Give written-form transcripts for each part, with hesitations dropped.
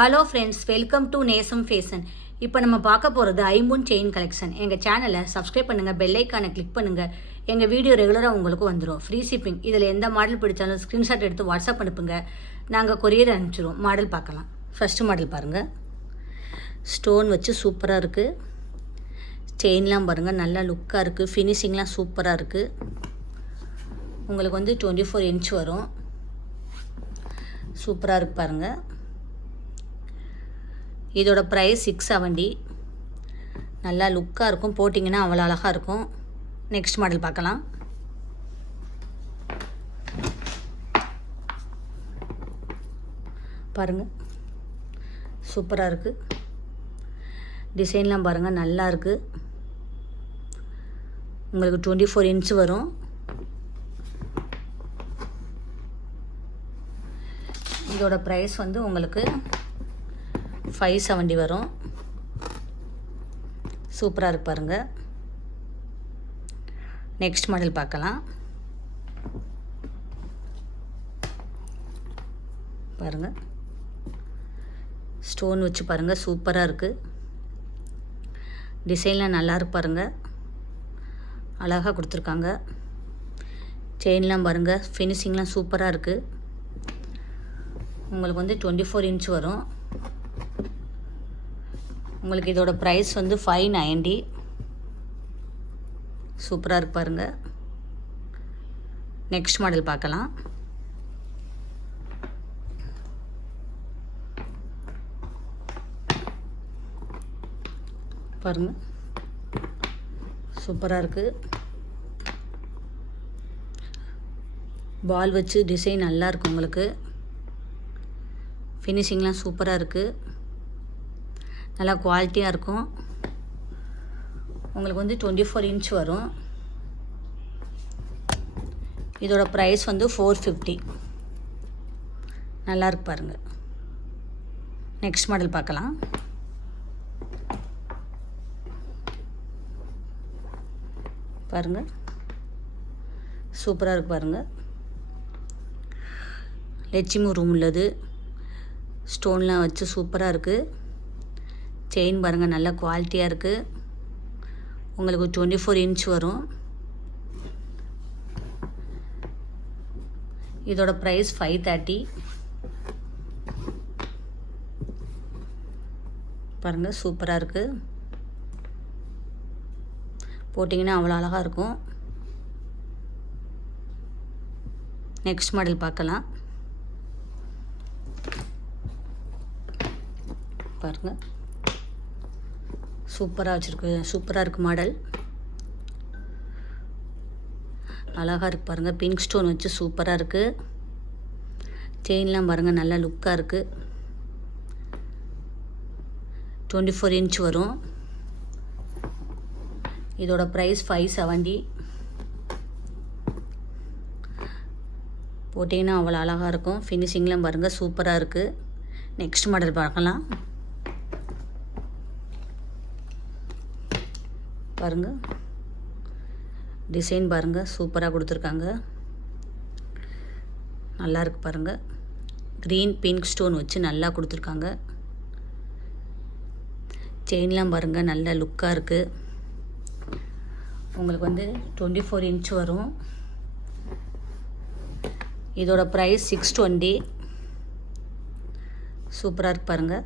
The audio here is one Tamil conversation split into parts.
ஹலோ ஃப்ரெண்ட்ஸ், வெல்கம் டு நேசம் ஃபேஷன். இப்போ நம்ம பார்க்க போகிறது ஐம்பொன் செயின் கலெக்ஷன். எங்கள் சேனலை சப்ஸ்கிரைப் பண்ணுங்கள், பெல் ஐக்கானை கிளிக் பண்ணுங்கள். எங்கள் வீடியோ ரெகுலராக உங்களுக்கு வந்துடும். Free shipping. இதில் எந்த மாடல் பிடிச்சாலும் ஸ்க்ரீன்ஷாட் எடுத்து வாட்ஸ்அப் அனுப்புங்க, நாங்கள் கொரியர் அனுப்பிச்சிடுவோம். மாடல் பார்க்கலாம். ஃபஸ்ட்டு மாடல் பாருங்கள். ஸ்டோன் வச்சு சூப்பராக இருக்குது. செயின்லாம் பாருங்கள், நல்லா லுக்காக இருக்குது. ஃபினிஷிங்லாம் சூப்பராக இருக்குது. உங்களுக்கு வந்து 24 இன்ச் வரும். சூப்பராக இருக்குது பாருங்கள். இதோட ப்ரைஸ் 670. நல்லா லுக்காக இருக்கும், போட்டிங்கன்னா அவ்வளோ அழகாக இருக்கும். நெக்ஸ்ட் மாடல் பார்க்கலாம். பாருங்கள், சூப்பராக இருக்குது. டிசைன்லாம் பாருங்கள், நல்லா இருக்குது. உங்களுக்கு 24 இன்ச் வரும். இதோட ப்ரைஸ் வந்து உங்களுக்கு 570 வரும். சூப்பராக இருக்கு பாருங்கள். நெக்ஸ்ட் மாடல் பார்க்கலாம். பாருங்கள், ஸ்டோன் வச்சு பாருங்கள், சூப்பராக இருக்குது. டிசைன்லாம் நல்லா இருக்கு பாருங்கள், அழகாக கொடுத்துருக்காங்க. செயின்லாம் பாருங்கள், ஃபினிஷிங்லாம் சூப்பராக இருக்குது. உங்களுக்கு வந்து 24 இன்ச் வரும். உங்களுக்கு இதோட ப்ரைஸ் வந்து 590. சூப்பராக இருக்கு பாருங்கள். நெக்ஸ்ட் மாடல் பார்க்கலாம். பாருங்கள், சூப்பராக இருக்குது. பால் வச்சு டிசைன் நல்லா இருக்குது. உங்களுக்கு ஃபினிஷிங்லாம் சூப்பராக இருக்குது. நல்லா குவாலிட்டியாக இருக்கும். உங்களுக்கு வந்து 24 இன்ச் வரும். இதோட ப்ரைஸ் வந்து 450. நல்லா இருக்கு பாருங்கள். நெக்ஸ்ட் மாடல் பார்க்கலாம். பாருங்கள், சூப்பராக இருக்கு பாருங்கள். லட்சுமி ரூம் உள்ளது. ஸ்டோன்லாம் வச்சு சூப்பராக இருக்குது. செயின் பாருங்கள், நல்ல குவாலிட்டியாக இருக்குது. உங்களுக்கு 24 இன்ச் வரும். இதோட ப்ரைஸ் 530. பாருங்கள், சூப்பராக இருக்குது. போட்டிங்கன்னா அவ்வளோ அழகாக இருக்கும். நெக்ஸ்ட் மாடல் பார்க்கலாம். பாருங்கள், சூப்பராக வச்சுருக்கு. சூப்பராக இருக்குது மாடல். அழகாக இருக்குது பாருங்கள். பிங்க் ஸ்டோன் வச்சு சூப்பராக இருக்குது. செயின்லாம் பாருங்கள், நல்லா லுக்காக இருக்குது. 24 இன்ச் வரும். இதோட ப்ரைஸ் 570. போட்டிங்கன்னா அவ்வளோ அழகாக இருக்கும். ஃபினிஷிங்லாம் பாருங்கள், சூப்பராக இருக்குது. நெக்ஸ்ட் மாடல் பார்க்கலாம். பாருங்கள், டிசைன் பாருங்கள், சூப்பராக கொடுத்துருக்காங்க. நல்லா இருக்குது பாருங்கள். க்ரீன் பிங்க் ஸ்டோன் வச்சு நல்லா கொடுத்துருக்காங்க. செயின்லாம் பாருங்கள், நல்ல லுக்காக இருக்குது. உங்களுக்கு வந்து 24 இன்ச் வரும். இதோட ப்ரைஸ் 620. சூப்பராக இருக்கு பாருங்கள்.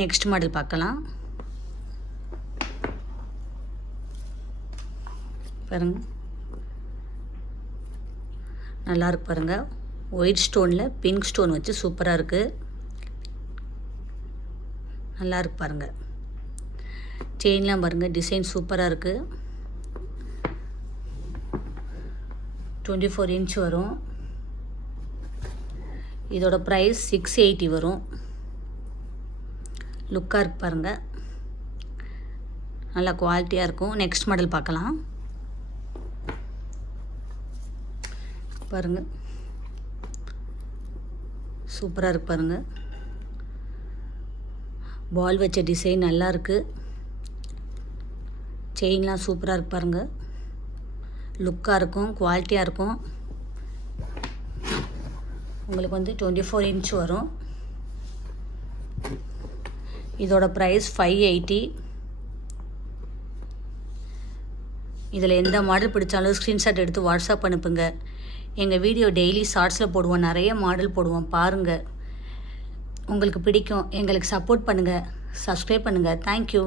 நெக்ஸ்ட் மாடல் பார்க்கலாம். பாருங்கள், நல்லா இருக்கு பாருங்கள். ஒயிட் ஸ்டோனில் பிங்க் ஸ்டோன் வச்சு சூப்பராக இருக்குது. நல்லா இருக்கு பாருங்கள். செயின்லாம் பாருங்கள், டிசைன் சூப்பராக இருக்குது. 24 இன்ச் வரும். இதோட ப்ரைஸ் 680 வரும். லுக்காக இருக்கு பாருங்கள், நல்லா குவாலிட்டியாக இருக்கும். நெக்ஸ்ட் மாடல் பார்க்கலாம். பாருங்கள், சூப்பராக இருக்கு பாருங்கள். பால் வச்ச டிசைன் நல்லா இருக்குது. செயின்லாம் சூப்பராக இருக்கு பாருங்கள். லுக்காக இருக்கும், குவாலிட்டியாக இருக்கும். உங்களுக்கு வந்து 24 இன்ச் வரும். இதோட ப்ரைஸ் 580. இதில் எந்த மாடல் பிடிச்சாலும் ஸ்க்ரீன்ஷாட் எடுத்து வாட்ஸ்அப் அனுப்புங்க. எங்கள் வீடியோ டெய்லி ஷார்ட்ஸில் போடுவோம், நிறைய மாடல் போடுவோம், பாருங்கள். உங்களுக்கு பிடிக்கும். எங்களுக்கு சப்போர்ட் பண்ணுங்கள், சப்ஸ்கிரைப் பண்ணுங்கள். தேங்க்யூ.